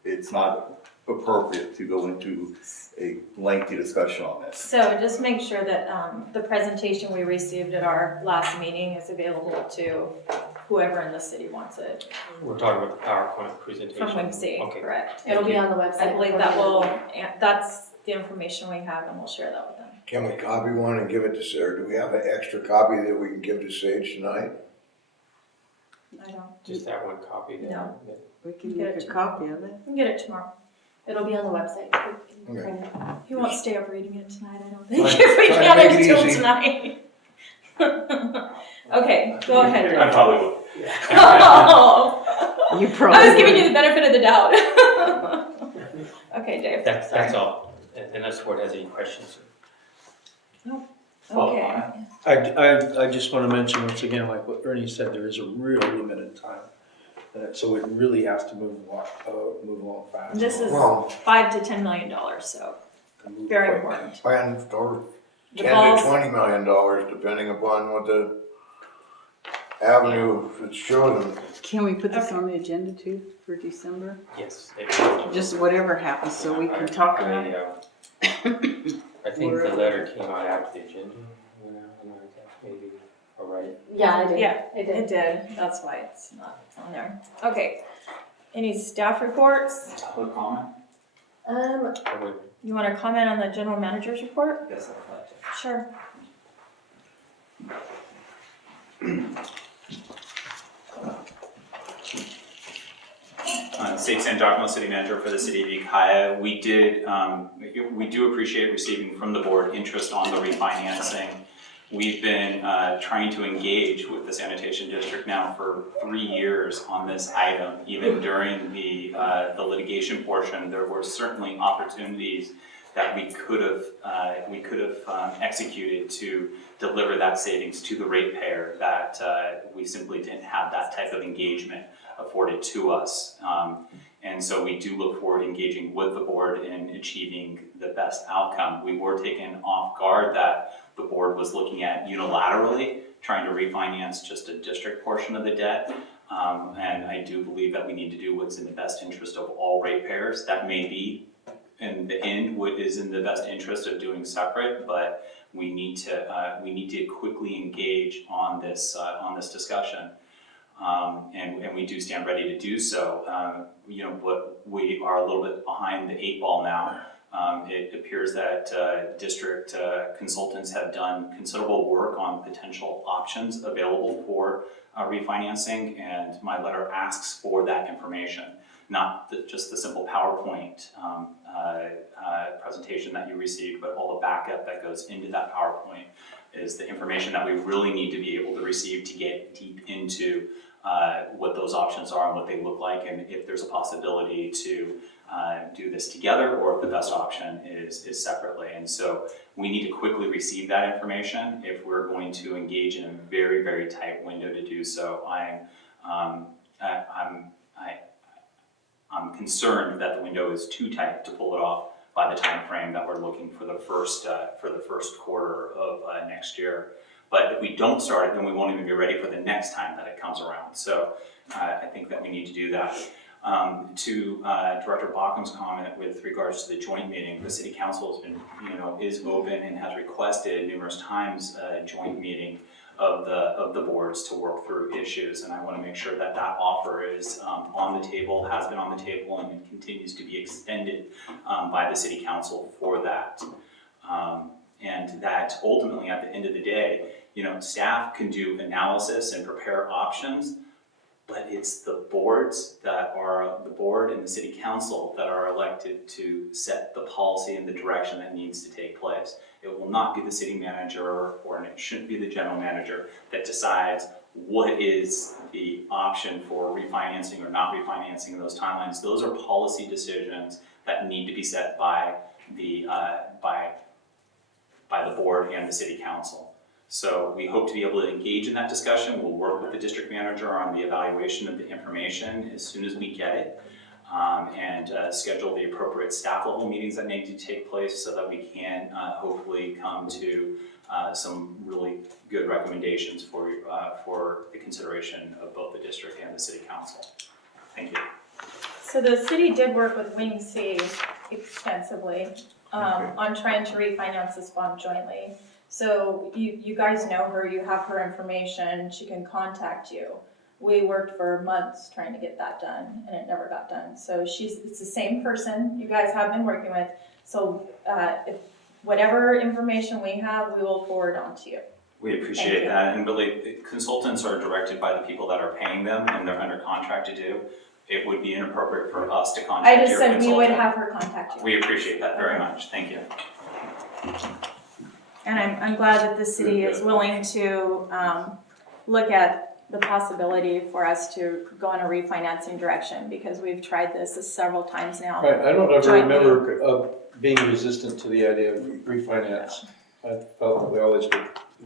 it's not appropriate to go into a lengthy discussion on this. So just make sure that the presentation we received at our last meeting is available to whoever in the city wants it. We're talking about the PowerPoint presentation. From Wing C, Okay. correct. It'll be on the website. I believe that's the information we have, and we'll share that with them. Can we copy one and give it to, or do we have an extra copy that we can give to Sage tonight? I don't, Just that one copy there. No. We can Get make it a copy of it. we can get it tomorrow. It'll be on the website. We can Okay. print it. He won't stay up reading it tonight, I don't think, Try- if we try to can't make it until easy. tonight. Okay, go ahead, I Dave. probably will. Oh, You probably. I was giving you the benefit of the doubt. Okay, Dave. That's all. Unless the board has any questions. Okay. I just want to mention once again, like what Ernie said, there is a real limited time. So it really has to move along fast. This is Well, $5 to $10 million, so Move very quick. important. and or The $10 balls- to $20 million, depending upon what the avenue that's chosen. Can we put this on the agenda too for December? Yes. Just whatever happens, so we can talk about it. I think the letter came out after the agenda. Maybe, all right. Yeah, I did. Yeah, It it did. did, that's why it's not on there. Okay, any staff reports? Public comment? You want to comment on the general manager's report? Yes, I'd like to. Sure. State San Giacomo City Manager for the City of Ukiah. We do appreciate receiving from the board interest on the refinancing. We've been trying to engage with the Sanitation District now for 3 years on this item. Even during the litigation portion, there were certainly opportunities that we could have executed to deliver that savings to the ratepayer, that we simply didn't have that type of engagement afforded to us. And so we do look forward to engaging with the board in achieving the best outcome. We were taken off guard that the board was looking at unilaterally trying to refinance just a district portion of the debt. And I do believe that we need to do what's in the best interest of all ratepayers. That may be in the end what is in the best interest of doing separate, but we need to quickly engage on this discussion. And we do stand ready to do so. But we are a little bit behind the 8 ball now. It appears that district consultants have done considerable work on potential options available for refinancing, and my letter asks for that information. not just the simple PowerPoint presentation that you received, but all the backup that goes into that PowerPoint is the information that we really need to be able to receive to get deep into what those options are and what they look like, and if there's a possibility to do this together, or if the best option is separately. And so we need to quickly receive that information if we're going to engage in a very, very tight window to do so. I'm concerned that the window is too tight to pull it off by the time frame that we're looking for the first quarter of next year. But if we don't start it, then we won't even be ready for the next time that it comes around. So I think that we need to do that. To Director Bachman's comment with regards to the joint meeting, the City Council has been, is open and has requested numerous times a joint meeting of the boards to work through issues, and I want to make sure that that offer is on the table, has been on the table, and continues to be extended by the City Council for that. And that ultimately, at the end of the day, staff can do analysis and prepare options, but it's the boards that are, the board and the City Council that are elected to set the policy and the direction that needs to take place. It will not be the city manager, or it shouldn't be the general manager that decides what is the option for refinancing or not refinancing those timelines. Those are policy decisions that need to be set by the board and the City Council. So we hope to be able to engage in that discussion. We'll work with the district manager on the evaluation of the information as soon as we get it, and schedule the appropriate staff level meetings that need to take place so that we can hopefully come to some really good recommendations for the consideration of both the district and the City Council. Thank you. So the city did work with Wing C extensively on trying to refinance this bond jointly. So you guys know her, you have her information, she can contact you. We worked for months trying to get that done, and it never got done. So it's the same person you guys have been working with. So if whatever information we have, we will forward on to you. We appreciate that, and really, consultants are directed by the people that are paying them, and they're under contract to do. It would be inappropriate for us to contact your I just said consultant. we would have her contact you. We appreciate that very much. Thank you. And I'm glad that the city is willing to look at the possibility for us to go in a refinancing direction, because we've tried this several times now. Right, I don't ever Jointly. remember being resistant to the idea of refinance. I felt that we always did.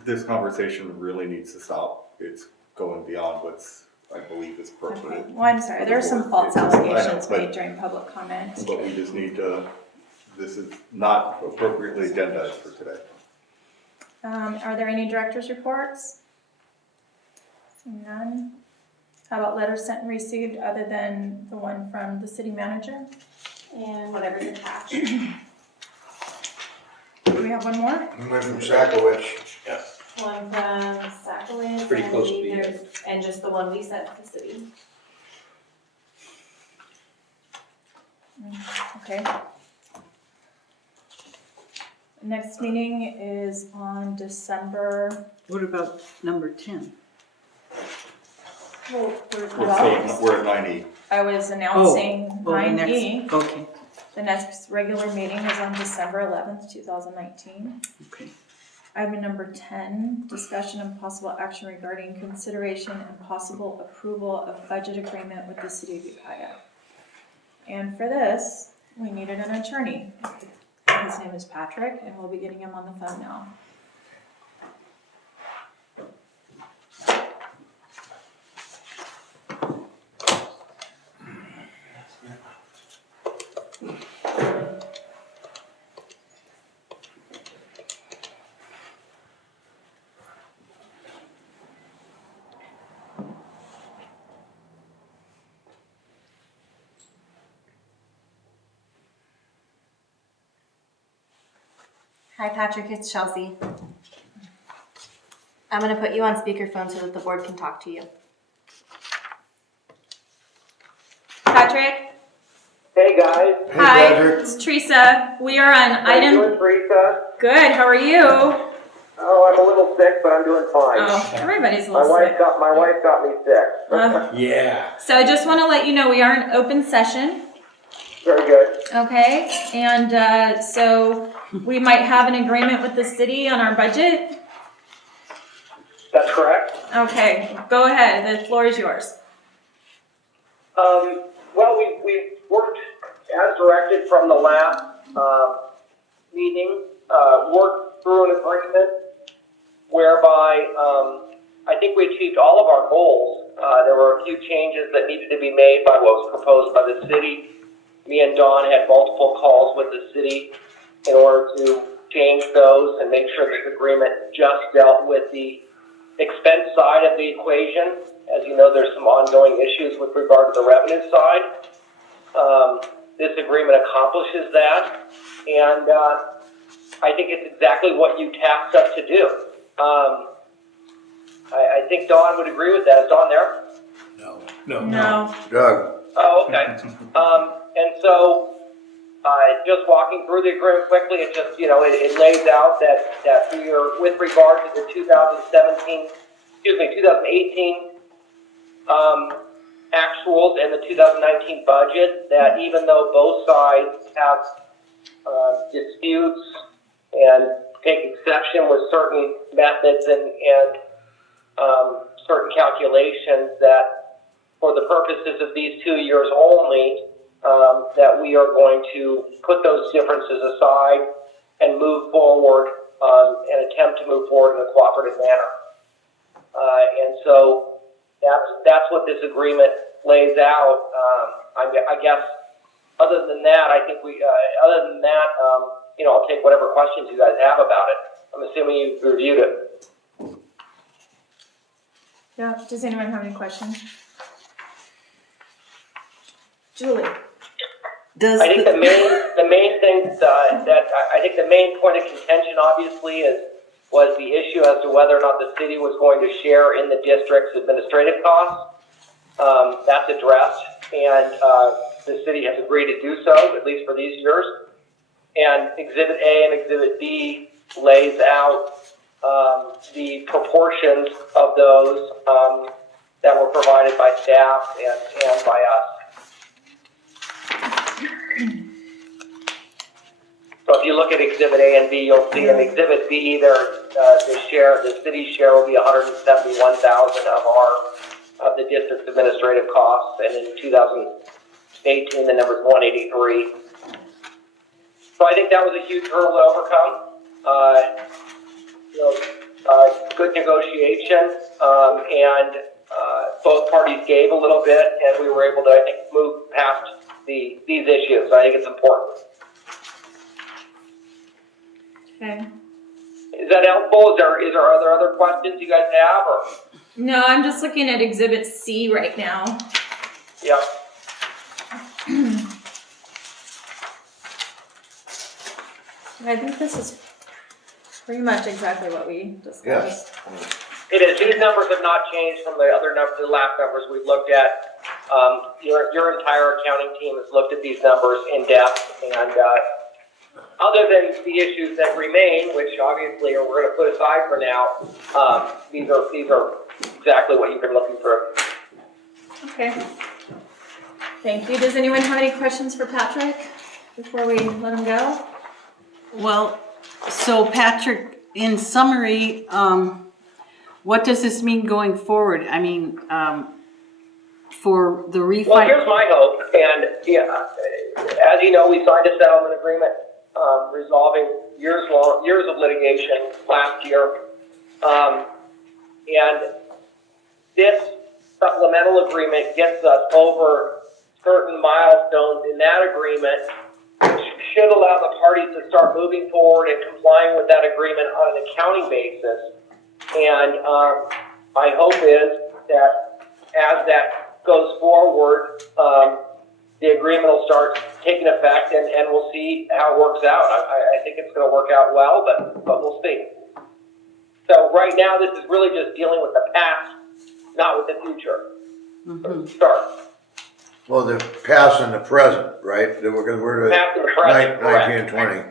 This conversation really needs to stop. It's going beyond what's, I believe, is Okay. appropriate. Well, I'm sorry, there are some false allegations made during public comment. But we just need to, this is not appropriately agendized for today. Are there any director's reports? None. How about letters sent and received other than the one from the city manager? And whatever's attached. Do we have one more? Went from Sakowicz. One from Sakowitz, Pretty and close to maybe being there's, and just the one we sent to the city. Okay. Next meeting is on December. What about number 10? Well, We're at 90. I was announcing the 9E. next, okay, The next regular meeting is on December 11th, 2019. okay. Item number 10, discussion and possible action regarding consideration and possible approval of budget agreement with the city of Ukiah. And for this, we needed an attorney. His name is Patrick, and we'll be getting him on the phone now. Hi Patrick, it's Chelsea. I'm gonna put you on speakerphone so that the board can talk to you. Patrick? Hey guys. Hey, Hi, Patrick. it's Teresa. We are on How you item. doing, Teresa? Good, how are you? Oh, I'm a little sick, but I'm doing fine. Oh, everybody's a My little sick. wife got me sick. Yeah. So I just want to let you know we are in open session, Very good. okay? And so we might have an agreement with the city on our budget. That's correct. Okay, go ahead, the floor is yours. Well, we worked as directed from the last meeting, worked through an agreement whereby I think we achieved all of our goals. There were a few changes that needed to be made by what was proposed by the city. Me and Dawn had multiple calls with the city in order to change those and make sure this agreement just dealt with the expense side of the equation. As you know, there's some ongoing issues with regard to the revenue side. This agreement accomplishes that, and I think it's exactly what you tasked us to do. I think Dawn would agree with that. Is Dawn there? No. Doug, Oh, okay. And so, just walking through the agreement quickly, it just, it lays out that we are, with regard to the 2018 actuals and the 2019 budget, that even though both sides have disputes and take exception with certain methods and certain calculations, that for the purposes of these 2 years only, that we are going to put those differences aside and move forward and attempt to move forward in a cooperative manner. And so that's what this agreement lays out. I guess other than that, I'll take whatever questions you guys have about it. I'm assuming you've reviewed it. Yeah, does anyone have any questions? Julie? Does I think the main thing that I think the main point of contention, obviously, was the issue as to whether or not the city was going to share in the district's administrative costs. That's addressed, and the city has agreed to do so, at least for these years. And Exhibit A and Exhibit B lays out the proportions of those that were provided by staff and by us. So if you look at Exhibit A and B, you'll see in Exhibit B, the city's share will be $171,000 of the district's administrative costs, and in 2018, the number is $183,000. So I think that was a huge hurdle to overcome. Good negotiation, and both parties gave a little bit, and we were able to, I think, move past these issues. I think it's important. Okay. Is that helpful? Are there other questions you guys have? Or? No, I'm just looking at Exhibit C right now. Yeah. I think this is pretty much exactly what we discussed. It is. These numbers have not changed from the last numbers we've looked at. Your entire accounting team has looked at these numbers in depth, and other than the issues that remain, which obviously we're going to put aside for now, these are exactly what you've been looking for. Okay. Thank you. Does anyone have any questions for Patrick before we let him go? Well, so Patrick, in summary, what does this mean going forward? I mean, for the refi. Well, here's my hope, and as you know, we signed a settlement agreement resolving years of litigation last year, and this supplemental agreement gets us over certain milestones in that agreement, which should allow the parties to start moving forward and complying with that agreement on an accounting basis. And my hope is that as that goes forward, the agreement will start taking effect, and we'll see how it works out. I think it's going to work out well, but we'll see. So right now, this is really just dealing with the past, not with the future. Mm-hmm. Start. well, the past and the present, right? We're to Past and the present, correct. 19 and 20.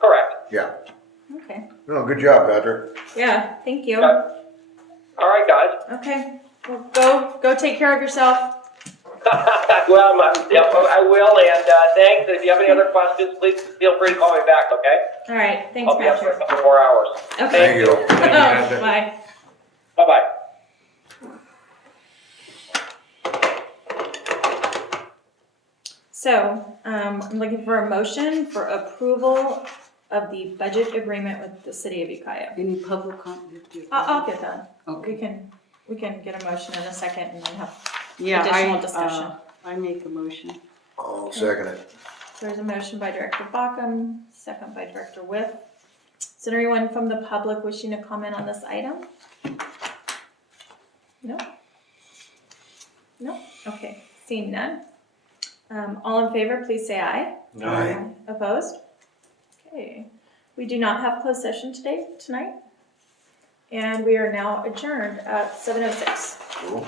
Correct. Yeah. Okay. No, good job, Patrick. Yeah, thank you. Yeah. All right, guys. Okay, well, go take care of yourself. Well, yeah, I will, and thanks. If you have any other questions, please feel free to call me back, okay? All right, thanks, I'll be up for a Patrick. couple more hours. Okay. Thank you. Bye. Bye-bye. So, I'm looking for a motion for approval of the budget agreement with the city of Ukiah. Any public comment? I'll get that. Okay. We can get a motion in a second and then have Yeah, additional discussion. I make a motion. I'll second it. There's a motion by Director Bockham, second by Director Whip. Is there anyone from the public wishing to comment on this item? No? No? Okay, seeing none. All in favor, please say aye. Aye. Opposed? Okay. We do not have closed session tonight. And we are now adjourned at 7:06. Cool.